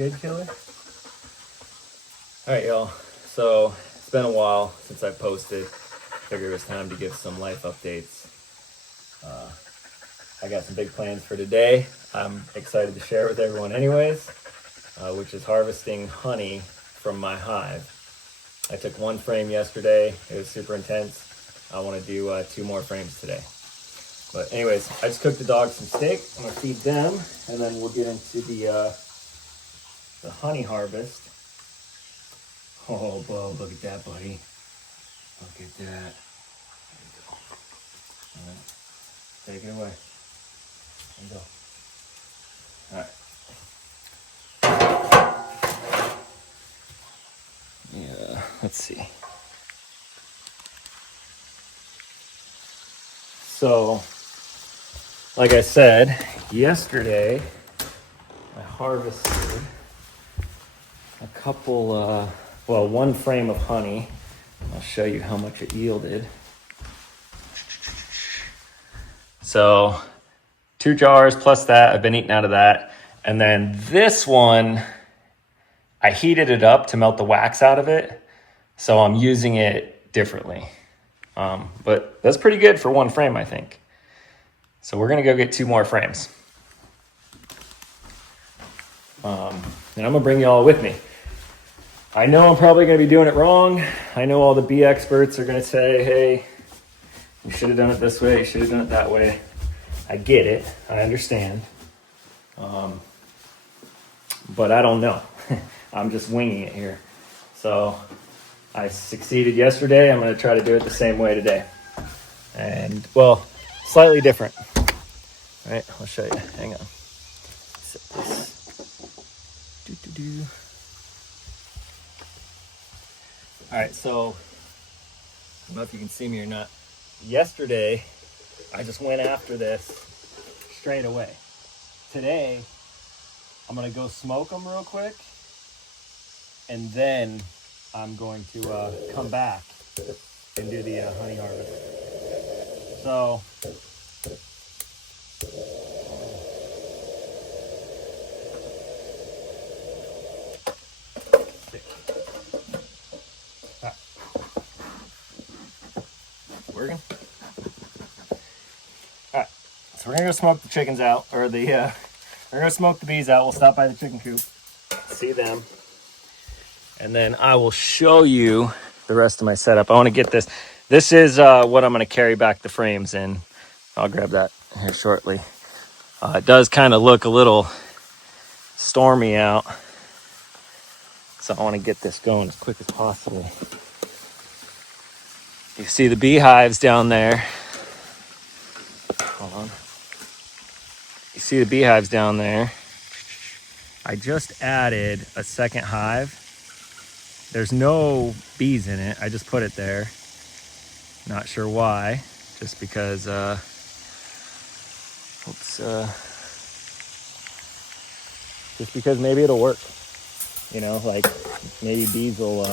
good, killer? All right, y'all. So it's been a while since I posted. Figured it was time to give some life updates. I got some big plans for today. I'm excited to share with everyone anyways, which is harvesting honey from my hive. I took one frame yesterday. It was super intense. I want to do 2 more frames today. But anyways, I just cooked the dogs some steak. I'm gonna feed them, and then we'll get into the honey harvest. Oh, Bo, look at that, buddy. Look at that. There you go. All right. Take it away. There you go. All right. Yeah, let's see. So, like I said, yesterday I harvested a couple, one frame of honey. I'll show you how much it yielded. So 2 jars plus that, I've been eating out of that. And then this one, I heated it up to melt the wax out of it. So I'm using it differently. But that's pretty good for 1 frame, I think. So we're gonna go get 2 more frames. And I'm gonna bring you all with me. I know I'm probably gonna be doing it wrong. I know all the bee experts are gonna say, hey, you should have done it this way, you should have done it that way. I get it, I understand. But I don't know. I'm just winging it here. So I succeeded yesterday. I'm gonna try to do it the same way today. And well, slightly different. All right, I'll show you, hang on. Set this. All right, so I don't know if you can see me or not. Yesterday, I just went after this straight away. Today, I'm gonna go smoke them real quick, and then I'm going to come back and do the honey harvest. So, working? All right, so we're gonna go smoke the chickens out, or we're gonna smoke the bees out. We'll stop by the chicken coop, see them, and then I will show you the rest of my setup. I want to get this. This is what I'm gonna carry back the frames in. I'll grab that here shortly. It does kind of look a little stormy out, so I want to get this going as quick as possible. You see the beehives down there. Hold on. You see the beehives down there. I just added a second hive. There's no bees in it. I just put it there. Not sure why. Just because, just because maybe it'll work. You know, like maybe bees will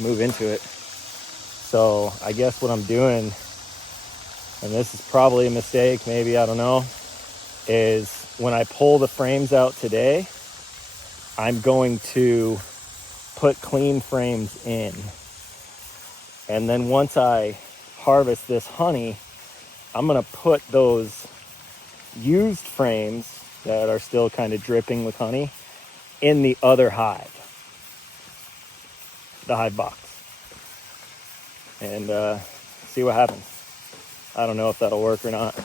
move into it. So I guess what I'm doing, and this is probably a mistake, maybe, I don't know, is when I pull the frames out today, I'm going to put clean frames in. And then once I harvest this honey, I'm gonna put those used frames that are still kind of dripping with honey in the other hive, the hive box, and see what happens. I don't know if that'll work or not.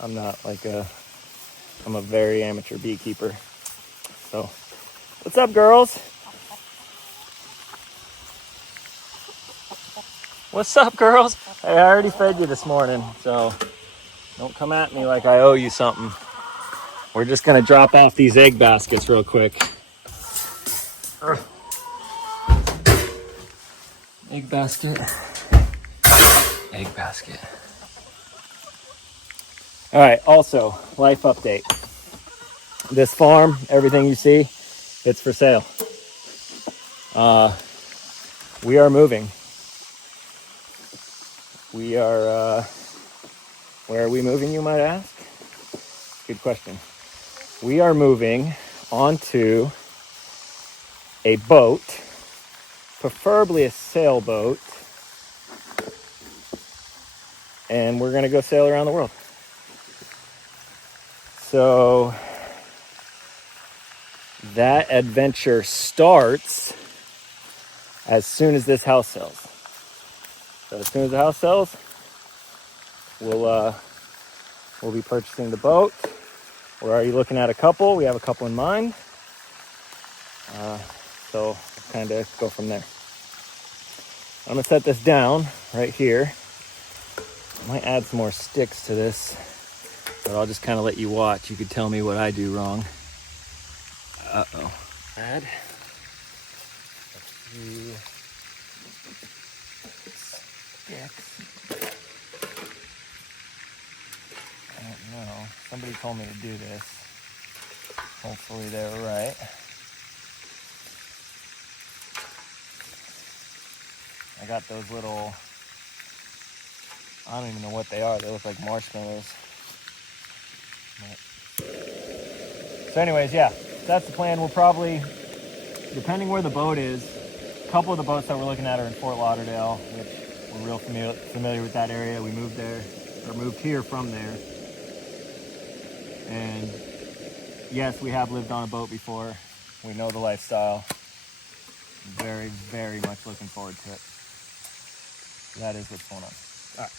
I'm a very amateur beekeeper. So, what's up, girls? What's up, girls? Hey, I already fed you this morning, so don't come at me like I owe you something. We're just gonna drop off these egg baskets real quick. Egg basket. Egg basket. All right, also, life update. This farm, everything you see, it's for sale. We are moving. We are, where are we moving, you might ask? Good question. we are moving onto a boat, preferably a sailboat, and we're gonna go sail around the world. So that adventure starts as soon as this house sells. So as soon as the house sells, we'll be purchasing the boat. We're already looking at a couple. We have a couple in mind. So kind of go from there. I'm gonna set this down right here. I might add some more sticks to this, but I'll just kind of let you watch. You could tell me what I do wrong. Uh-oh. Add a few sticks. I don't know. Somebody told me to do this. Hopefully they were right. I got those little, I don't even know what they are. They look like marshmallows. So anyways, yeah, that's the plan. We'll probably, depending where the boat is, a couple of the boats that we're looking at are in Fort Lauderdale, which we're real familiar with that area. We moved there, or moved here from there. And yes, we have lived on a boat before. We know the lifestyle. Very, very much looking forward to it. That is what's going on. All right.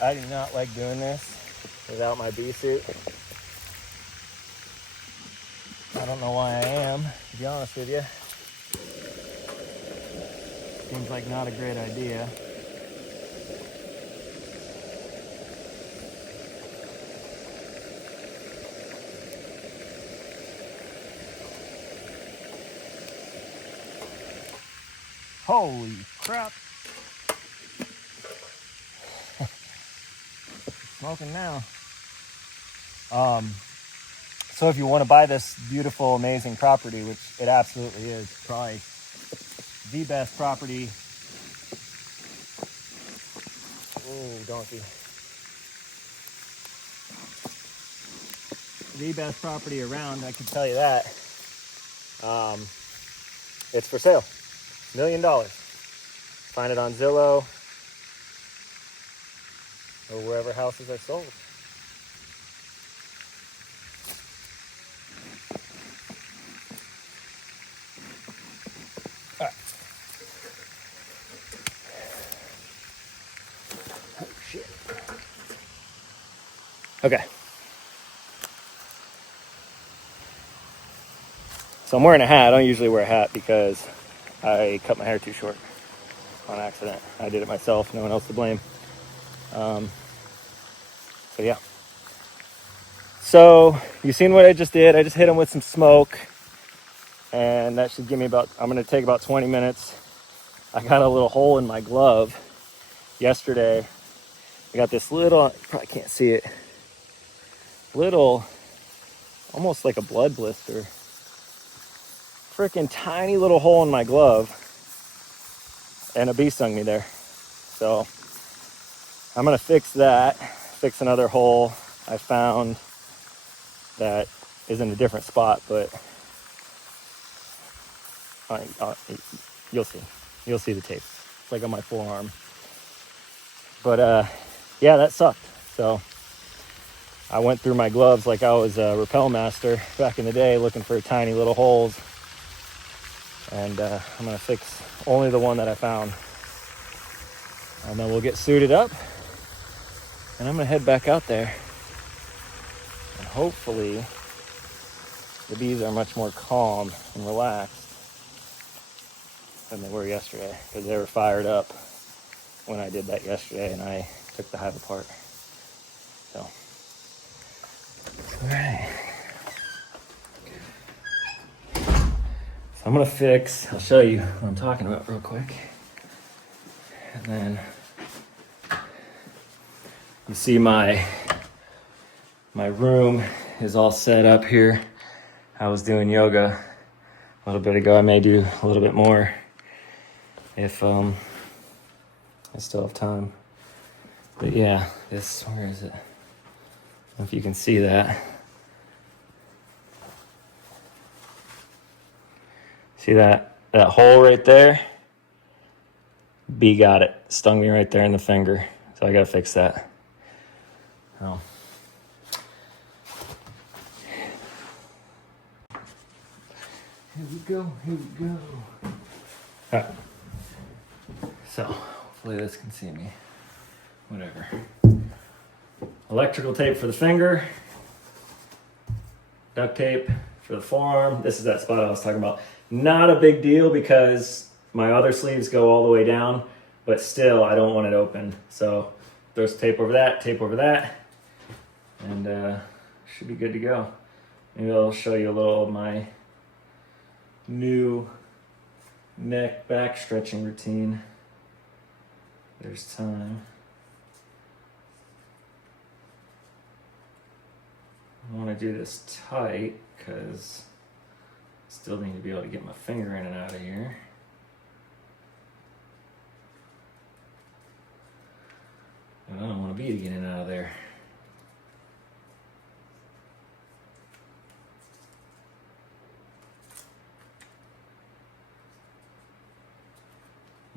I do not like doing this without my bee suit. I don't know why I am, to be honest with you. Seems like not a great idea. Holy crap. Smoking now. So if you want to buy this beautiful, amazing property, which it absolutely is, probably the best property. Oh, donkey. The best property around, I can tell you that. It's for sale. $1 million. Find it on Zillow or wherever houses are sold. All right. Oh, shit. Okay. So I'm wearing a hat. I don't usually wear a hat because I cut my hair too short on accident. I did it myself. No one else to blame. So yeah. So you seen what I just did? I just hit them with some smoke, and that should give me about, I'm going to take about 20 minutes. I got a little hole in my glove yesterday. I got this little, you probably can't see it, little, almost like a blood blister, freaking tiny little hole in my glove, and a bee stung me there. So I'm going to fix that, fix another hole I found that is in a different spot, but you'll see. You'll see the tape. It's like on my forearm. But yeah, that sucked. So I went through my gloves like I was a rappel master back in the day, looking for tiny little holes. And I'm gonna fix only the one that I found. And then we'll get suited up, and I'm gonna head back out there. And hopefully the bees are much more calm and relaxed than they were yesterday, because they were fired up when I did that yesterday and I took the hive apart. So, all right. I'm gonna fix, I'll show you what I'm talking about real quick. And then you see my room is all set up here. I was doing yoga a little bit ago. I may do a little bit more if I still have time. But yeah, this, where is it? I don't know if you can see that. See that hole right there? Bee got it. Stung me right there in the finger. So I gotta fix that. Oh. Here we go, here we go. All right. So, hopefully this can see me. Whatever. Electrical tape for the finger. Duct tape for the forearm. This is that spot I was talking about. Not a big deal because my other sleeves go all the way down, but still I don't want it open. So throw some tape over that, and should be good to go. Maybe I'll show you a little of my new neck back stretching routine. There's time. I want to do this tight because I still need to be able to get my finger in and out of here. But I don't want a bee to get in and out of there.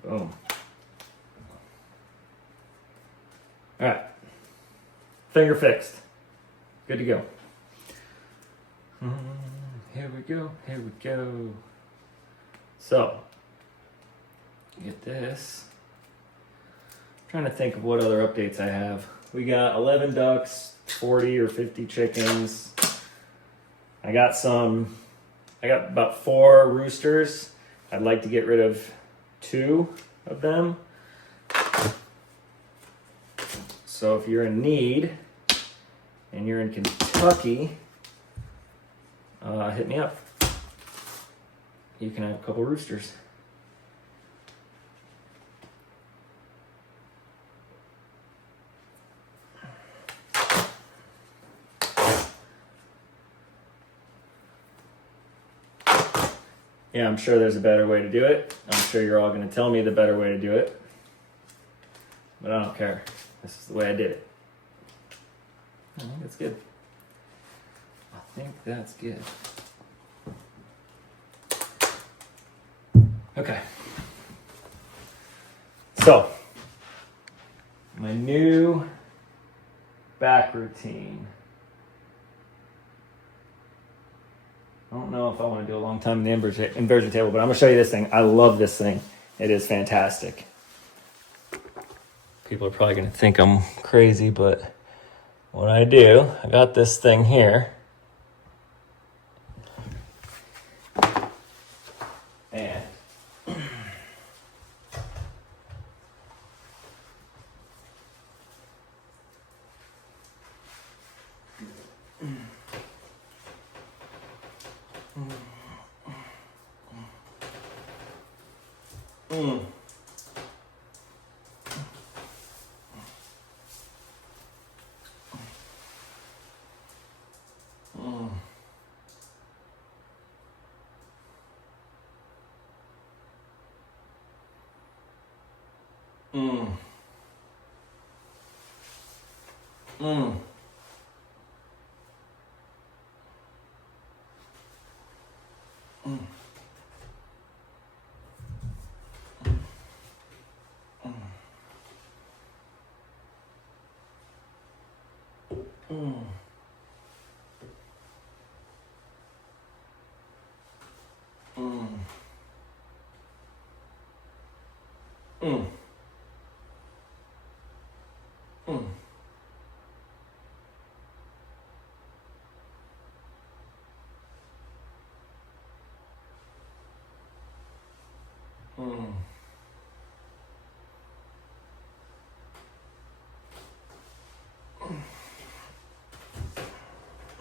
Boom. All right. Finger fixed. Good to go. Here we go, here we go. So, get this. I'm trying to think of what other updates I have. We got 11 ducks, 40 or 50 chickens. I got about 4 roosters. I'd like to get rid of 2 of them. So if you're in need and you're in Kentucky, hit me up. You can have a couple roosters. Yeah, I'm sure there's a better way to do it. I'm sure you're all going to tell me the better way to do it. But I don't care. This is the way I did it. I think that's good. I think that's good. Okay. So, my new back routine. I don't know if I want to do a long time in the inversion table, but I'm going to show you this thing. I love this thing. It is fantastic. People are probably going to think I'm crazy, but what I do, I got this thing here.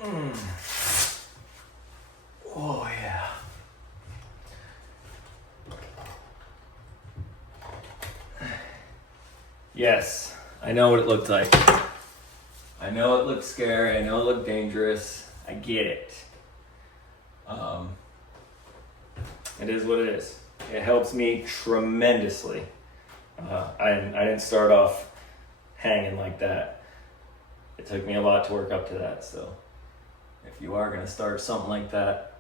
And oh yeah. Yes, I know what it looked like. I know it looked scary. I know it looked dangerous. I get it. It is what it is. It helps me tremendously. I didn't start off hanging like that. It took me a lot to work up to that. So if you are going to start something like that,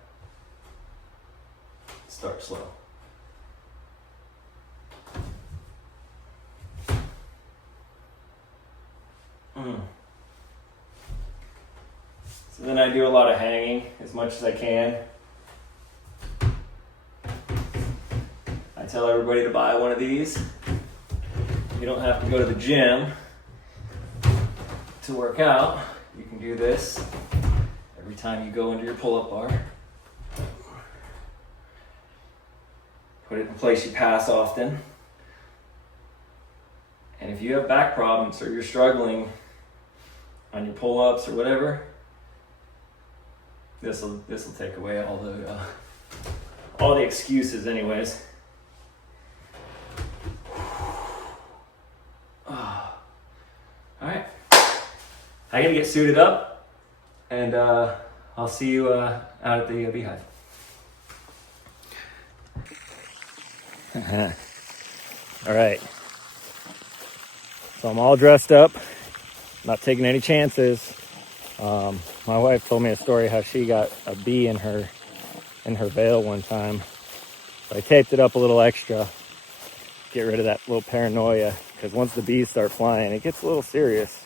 start slow. So then I do a lot of hanging as much as I can. I tell everybody to buy one of these. You don't have to go to the gym to work out. You can do this every time you go into your pull-up bar. Put it in place you pass often. And if you have back problems or you're struggling on your pull-ups or whatever, this will take away all the excuses anyways. All right, I gotta get suited up, and I'll see you out at the beehive. All right, so I'm all dressed up, not taking any chances. My wife told me a story how she got a bee in her veil one time. So I taped it up a little extra, get rid of that little paranoia, because once the bees start flying, it gets a little serious.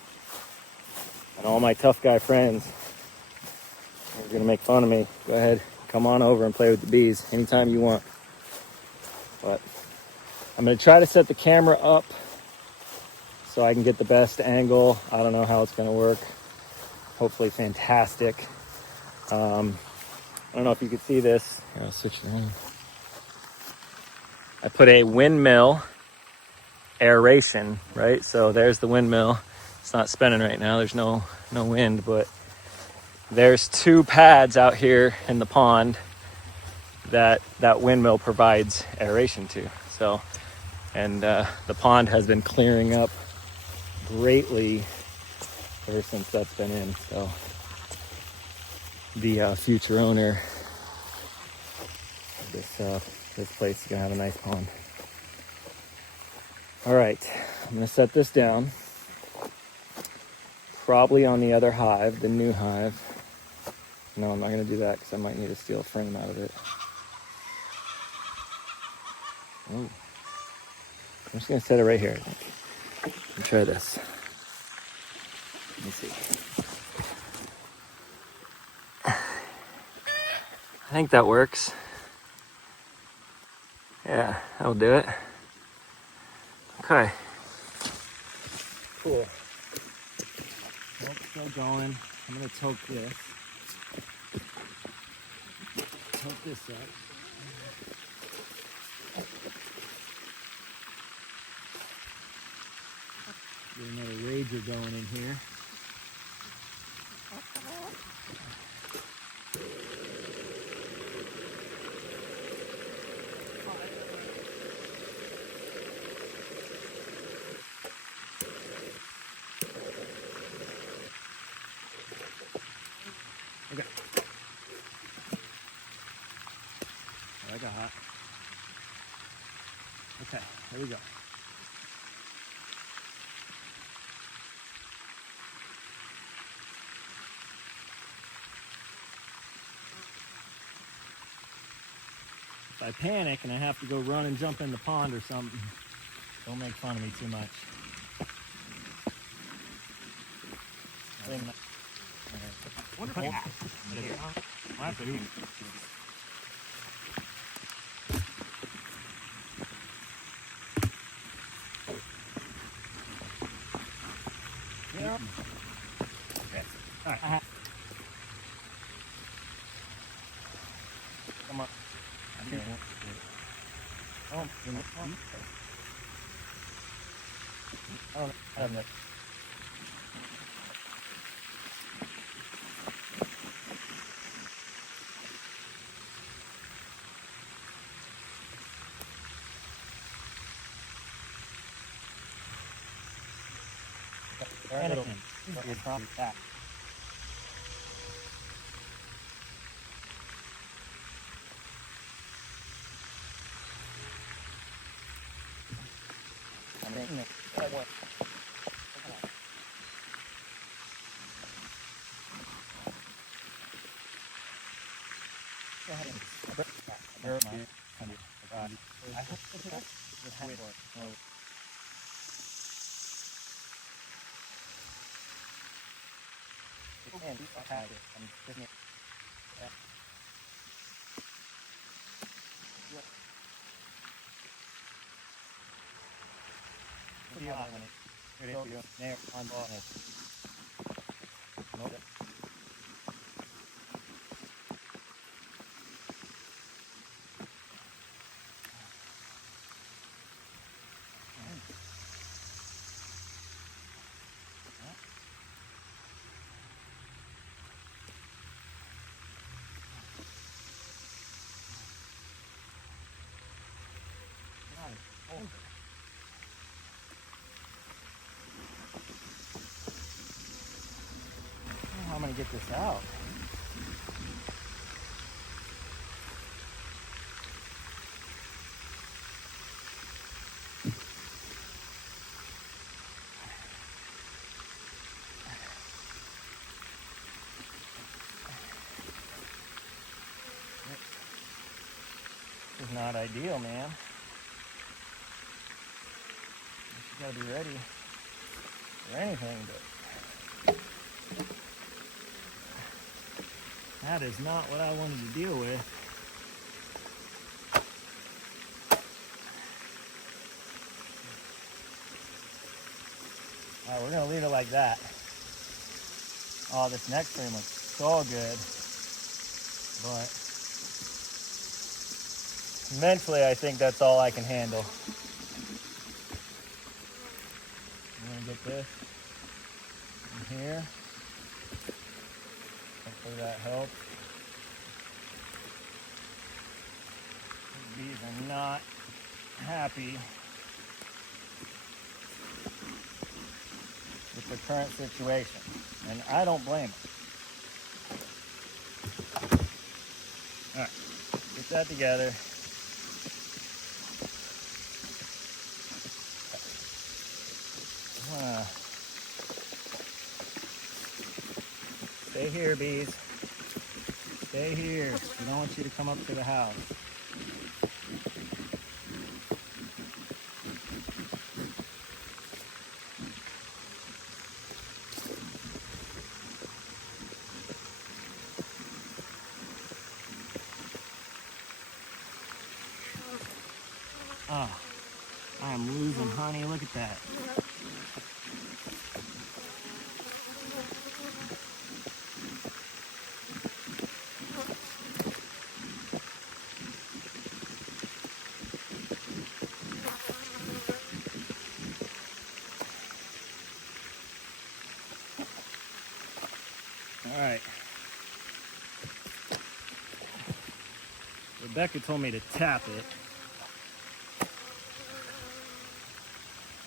And all my tough guy friends are gonna make fun of me. Go ahead, come on over and play with the bees anytime you want. But I'm gonna try to set the camera up so I can get the best angle. I don't know how it's gonna work. Hopefully fantastic. I don't know if you could see this. Here, I'll switch it around. I put a windmill aeration, right? So there's the windmill. It's not spinning right now. There's no wind, but there's 2 pads out here in the pond that windmill provides aeration to. So, and the pond has been clearing up greatly ever since that's been in. So the future owner of this place is gonna have a nice pond. All right, I'm gonna set this down, probably on the other hive, the new hive. No, I'm not gonna do that because I might need a steel frame out of it. Oh, I'm just gonna set it right here, I think. Let me try this. Let me see. I think that works. Yeah, that'll do it. Okay. Cool. Nope, still going. I'm gonna toke this. Toke this up. Get another rager going in here. Okay. I got hot. Okay, here we go. If I panic and I have to go run and jump in the pond or something, don't make fun of me too much. Wonderful. Yeah. Okay. All right. Come on. Oh, I don't know. It's from that. I'm making it. Go ahead and break that. I hope this hat works. And be fantastic. I'm just on ball. How am I gonna get this out? This is not ideal, man. You gotta be ready for anything, but that is not what I wanted to deal with. All right, we're gonna leave it like that. Oh, this next frame looks so good, but mentally, I think that's all I can handle. I'm gonna get this in here. Hopefully that helps. These bees are not happy with the current situation, and I don't blame them. All right, get that together. Stay here, bees. Stay here. We don't want you to come up to the house. Oh, I am losing honey. Look at that. All right. Rebecca told me to tap it,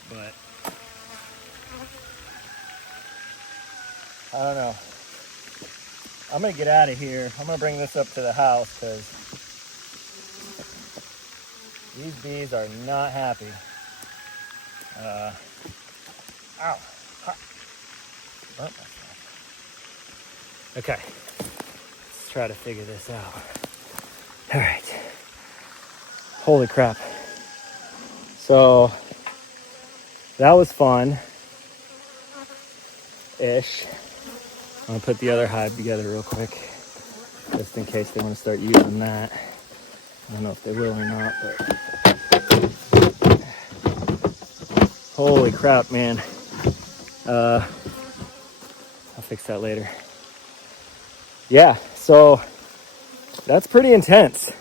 but I don't know. I'm gonna get out of here. I'm gonna bring this up to the house because these bees are not happy. Ow. Hot. Oh. Okay, let's try to figure this out. All right. Holy crap. So that was fun-ish. I'm gonna put the other hive together real quick, just in case they want to start using that. I don't know if they will or not, but holy crap, man. I'll fix that later. Yeah, so that's pretty intense.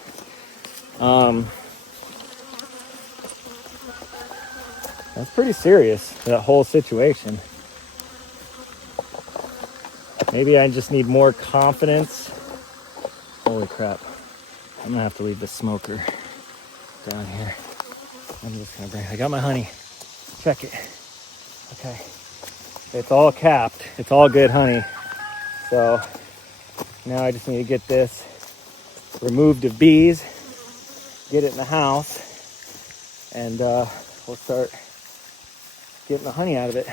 That's pretty serious, that whole situation. Maybe I just need more confidence. Holy crap. I'm gonna have to leave the smoker down here. I got my honey. Check it. Okay. It's all capped. It's all good honey. So now I just need to get this removed of bees, get it in the house, and we'll start getting the honey out of it.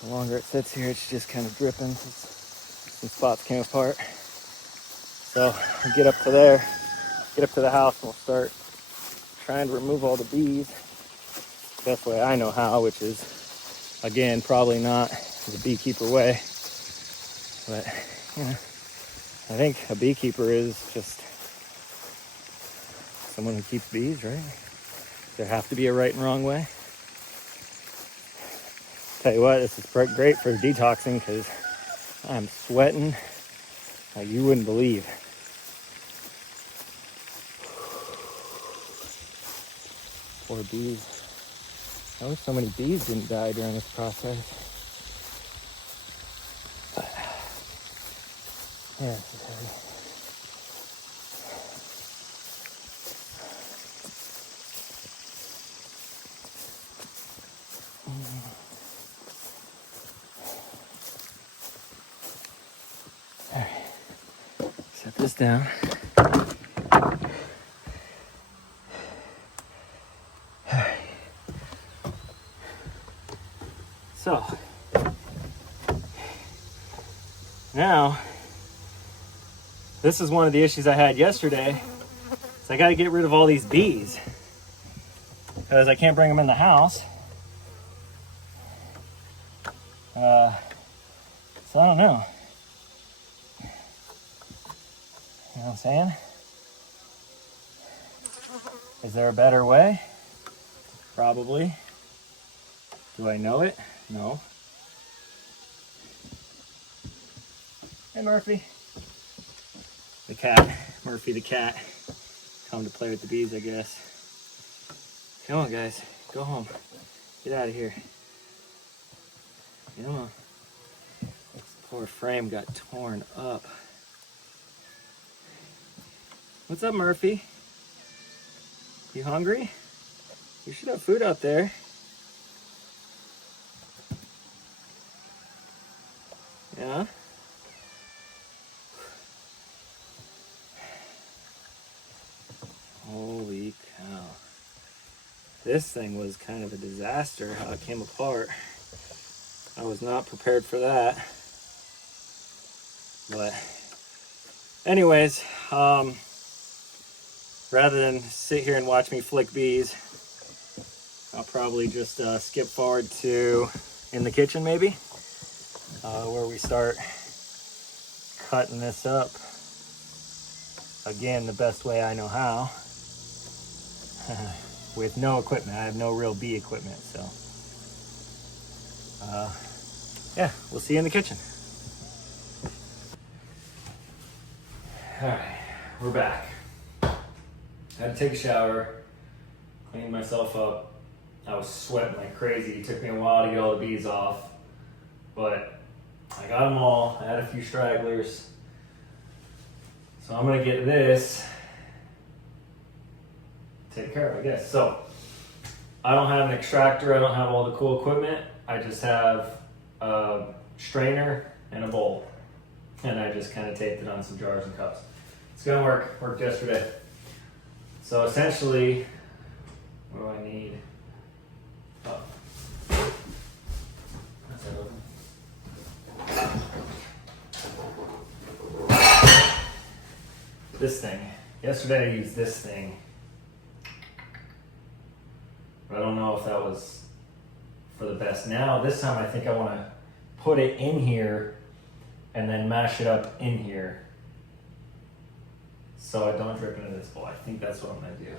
The longer it sits here, it's just kind of dripping. Some spots came apart. So we'll get up to there, get up to the house, and we'll start trying to remove all the bees the best way I know how, which is, again, probably not the beekeeper way. But, you know, I think a beekeeper is just someone who keeps bees, right? There have to be a right and wrong way. Tell you what, this is great for detoxing because I'm sweating like you wouldn't believe. Poor bees. I wish so many bees didn't die during this process. But, yeah, this is heavy. Set this down. So now this is one of the issues I had yesterday. So I got to get rid of all these bees because I can't bring them in the house. So I don't know. You know what I'm saying? Is there a better way? Probably. Do I know it? No. Hey, Murphy. The cat. Murphy the cat. Come to play with the bees, I guess. Come on, guys. Go home. Get out of here. Come on. This poor frame got torn up. What's up, Murphy? You hungry? You should have food out there. Yeah? Holy cow. This thing was kind of a disaster how it came apart. I was not prepared for that. But anyways, rather than sit here and watch me flick bees, I'll probably just skip forward to in the kitchen maybe, where we start cutting this up. Again, the best way I know how, with no equipment. I have no real bee equipment, so yeah, we'll see you in the kitchen. All right, we're back. Had to take a shower, clean myself up. I was sweating like crazy. It took me a while to get all the bees off, but I got them all. I had a few stragglers. So I'm gonna get this taken care of, I guess. So I don't have an extractor. I don't have all the cool equipment. I just have a strainer and a bowl. And I just kind of taped it on some jars and cups. It's gonna work. Worked yesterday. So essentially, what do I need? Oh. That's it open. This thing. Yesterday I used this thing. But I don't know if that was for the best. Now, this time I think I want to put it in here and then mash it up in here so I don't drip into this bowl. I think that's what I'm going to do.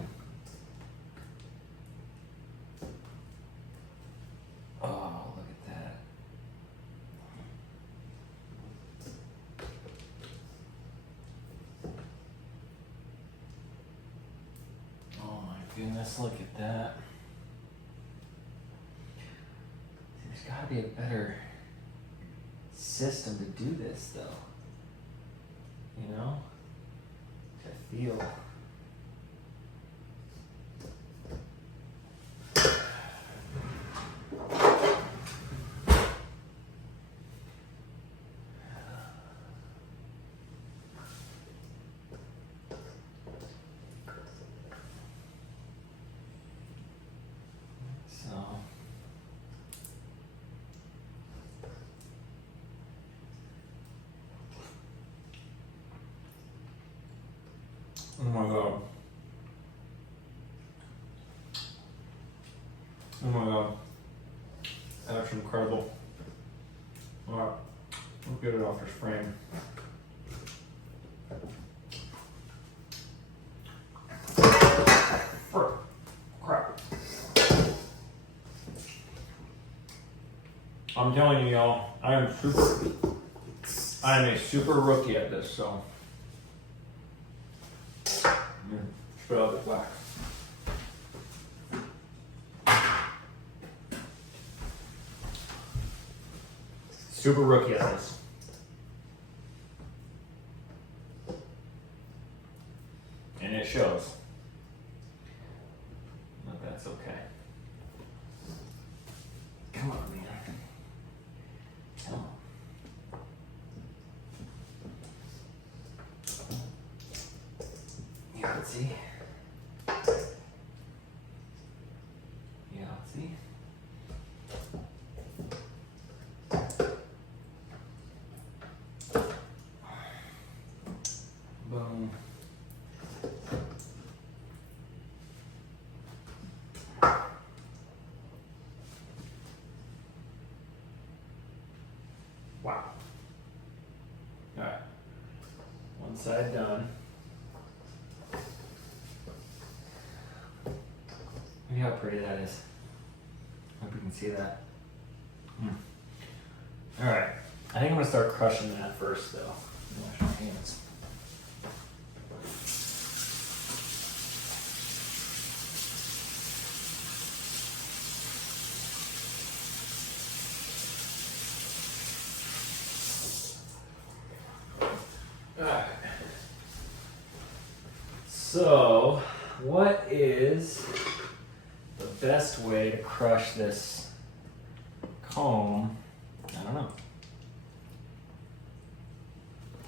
Oh, look at that. Oh my goodness, look at that. There's got to be a better system to do this though. You know? I feel. Oh my god. Oh my god. That's incredible. Alright, let's get it off this frame. Crap. I'm telling you, y'all, I am a super rookie at this, so. Spit out this wax. Super rookie at this. And it shows. But that's okay. Come on, man. Come on. Yeah, let's see. Yeah, let's see. Boom. Wow. All right. One side done. Look how pretty that is. Hope you can see that. All right. I think I'm gonna start crushing that first, though. Wash my hands. Alright. So, what is the best way to crush this comb? I don't know.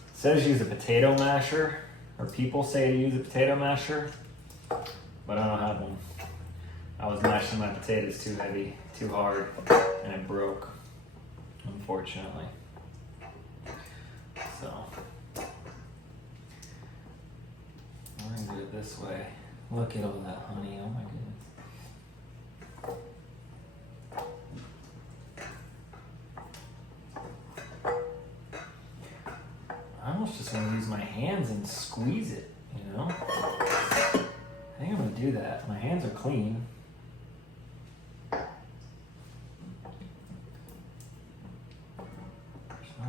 It says use a potato masher, or people say to use a potato masher, but I don't have one. I was mashing my potatoes too heavy, too hard, and it broke, unfortunately. So, I'm gonna do it this way. Look at all that honey, oh my goodness. I almost just want to use my hands and squeeze it, you know? I think I'm gonna do that. My hands are clean. There's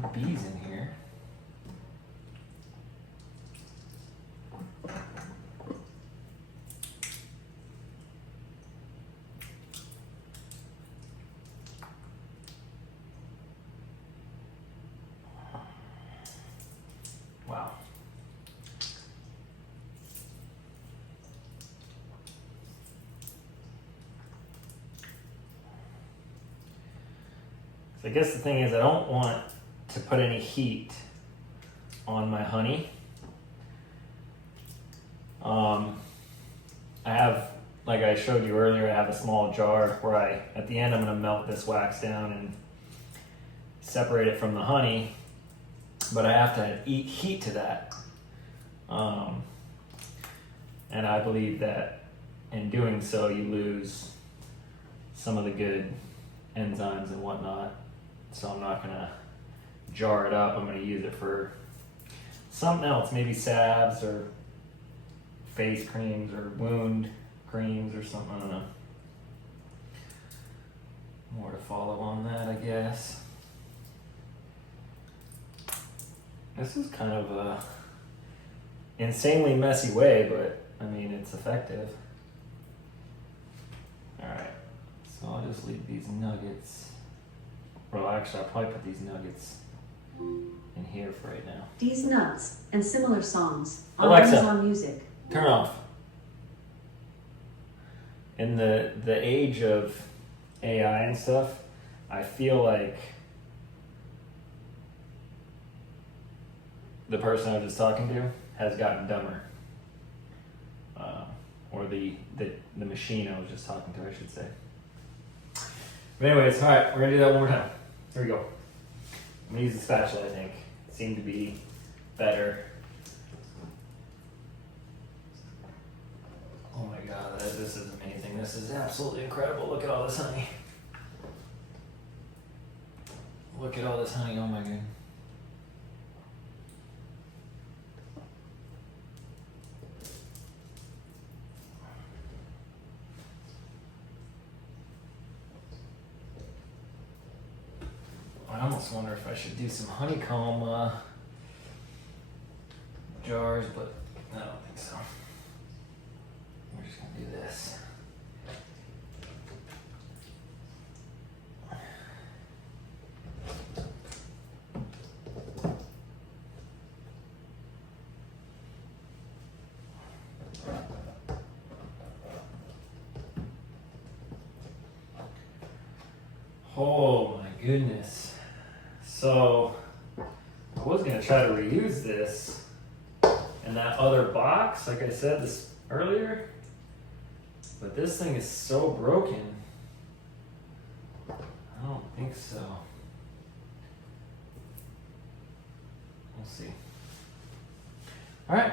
no bees in here. Wow. So I guess the thing is I don't want to put any heat on my honey. I have, like I showed you earlier, I have a small jar where at the end I'm going to melt this wax down and separate it from the honey. But I have to add heat to that. And I believe that in doing so, you lose some of the good enzymes and whatnot. So I'm not gonna jar it up. I'm gonna use it for something else, maybe salves or face creams or wound creams or something, I don't know. More to follow on that, I guess. This is kind of a insanely messy way, but I mean, it's effective. All right, so I'll just leave these nuggets. Well, actually, I'll probably put these nuggets in here for right now. These nuts and similar songs on Alexa, Amazon Music. Turn off. In the age of AI and stuff, I feel like the person I was just talking to has gotten dumber. Or the machine I was just talking to, I should say. But anyways, all right, we're gonna do that one more time. Here we go. I'm gonna use the spatula, I think. It seemed to be better. Oh my god, this is amazing. This is absolutely incredible. Look at all this honey. Look at all this honey, oh my god. I almost wonder if I should do some honeycomb jars, but I don't think so. We're just gonna do this. Oh my goodness. So I was gonna try to reuse this in that other box, like I said this earlier, but this thing is so broken. I don't think so. We'll see. All right,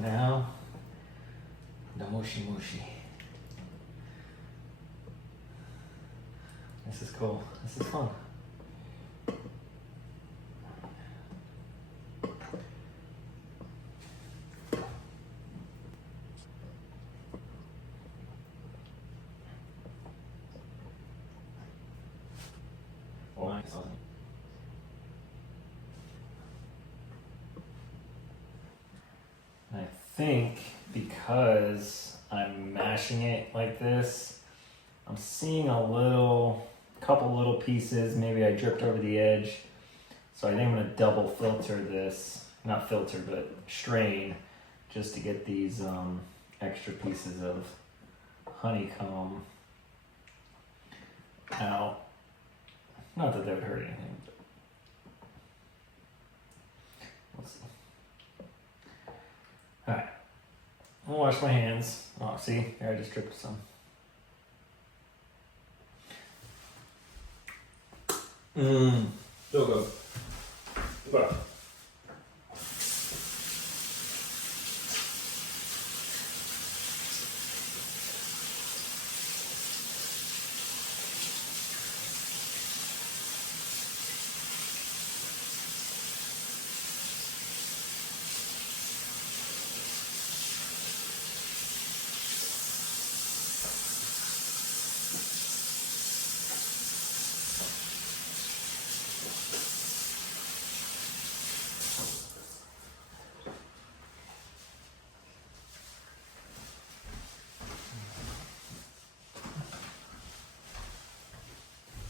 now the mushy mushy. This is cool. This is fun. Oh, nice. I think because I'm mashing it like this, I'm seeing a couple little pieces. Maybe I dripped over the edge. So I think I'm gonna double filter this, not filter, but strain, just to get these extra pieces of honeycomb out. Not that would hurt anything, but we'll see. All right, I'm gonna wash my hands. Oh, see, there I just dripped some. So good. But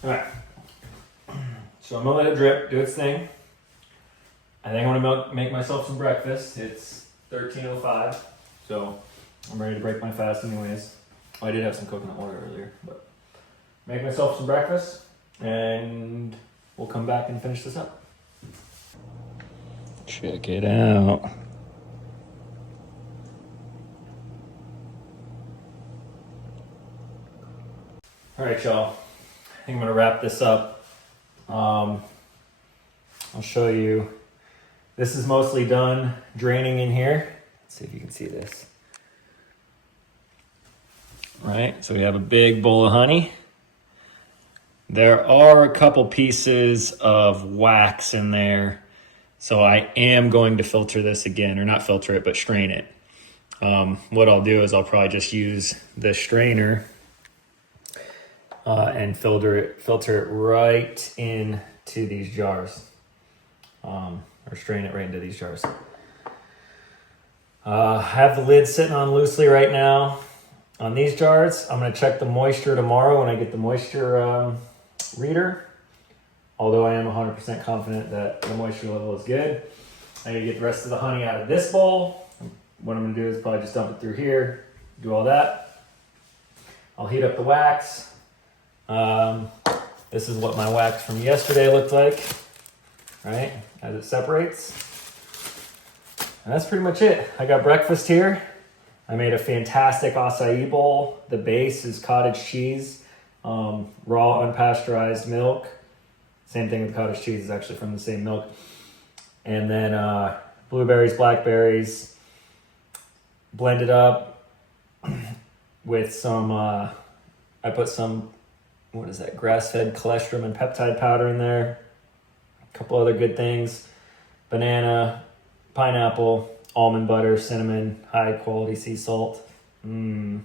all right. So I'm gonna let it drip, do its thing. I think I'm gonna make myself some breakfast. It's 13:05, so I'm ready to break my fast anyways. I did have some coconut water earlier, but make myself some breakfast and we'll come back and finish this up. Check it out. All right, y'all. I think I'm gonna wrap this up. I'll show you. This is mostly done draining in here. Let's see if you can see this. All right, so we have a big bowl of honey. There are a couple pieces of wax in there, so I am going to filter this again, or not filter it, but strain it. What I'll do is I'll probably just use the strainer and filter it right into these jars, or strain it right into these jars. I have the lid sitting on loosely right now on these jars. I'm going to check the moisture tomorrow when I get the moisture reader, although I am 100% confident that the moisture level is good. I'm going to get the rest of the honey out of this bowl. What I'm going to do is probably just dump it through here, do all that. I'll heat up the wax. This is what my wax from yesterday looked like, right, as it separates. And that's pretty much it. I got breakfast here. I made a fantastic acai bowl. The base is cottage cheese, raw unpasteurized milk. Same thing with cottage cheese, is actually from the same milk. And then blueberries, blackberries, blended up, with some, I put some, what is that, grass-fed cholesterol and peptide powder in there. A couple other good things. Banana, pineapple, almond butter, cinnamon, high-quality sea salt. And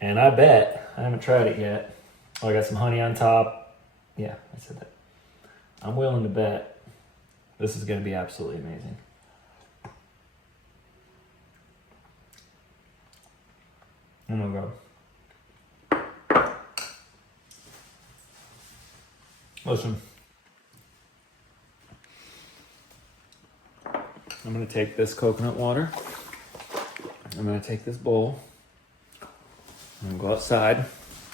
I bet, I haven't tried it yet. Oh, I got some honey on top. Yeah, I said that. I'm willing to bet this is going to be absolutely amazing. Oh my God. Listen. I'm going to take this coconut water. I'm going to take this bowl. I'm going to go outside.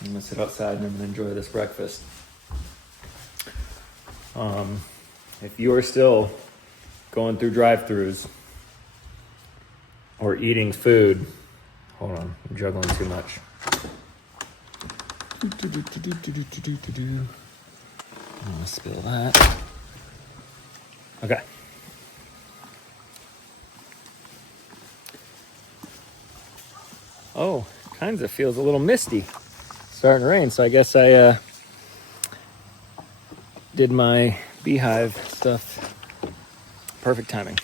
I'm going to sit outside and I'm going to enjoy this breakfast. If you are still going through drive-thrus or eating food, hold on, I'm juggling too much. I'm gonna spill that. Okay. Oh, kind of feels a little misty. Starting to rain, so I guess I did my beehive stuff. Perfect timing.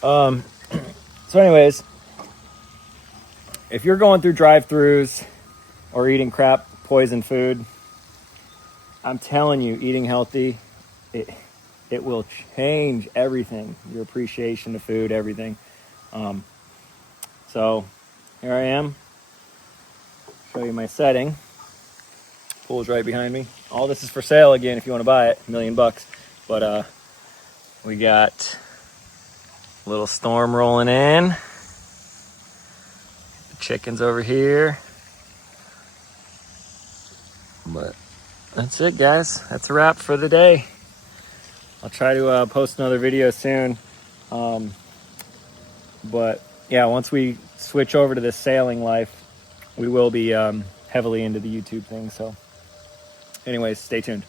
So anyways, if you're going through drive-thrus or eating crap, poison food, I'm telling you, eating healthy, it will change everything. Your appreciation of food, everything. So here I am. Show you my setting. Pool's right behind me. All this is for sale again if you want to buy it, $1 million. But we got a little storm rolling in. The chickens over here. But that's it, guys. That's a wrap for the day. I'll try to post another video soon. But yeah, once we switch over to this sailing life, we will be heavily into the YouTube thing. So anyways, stay tuned.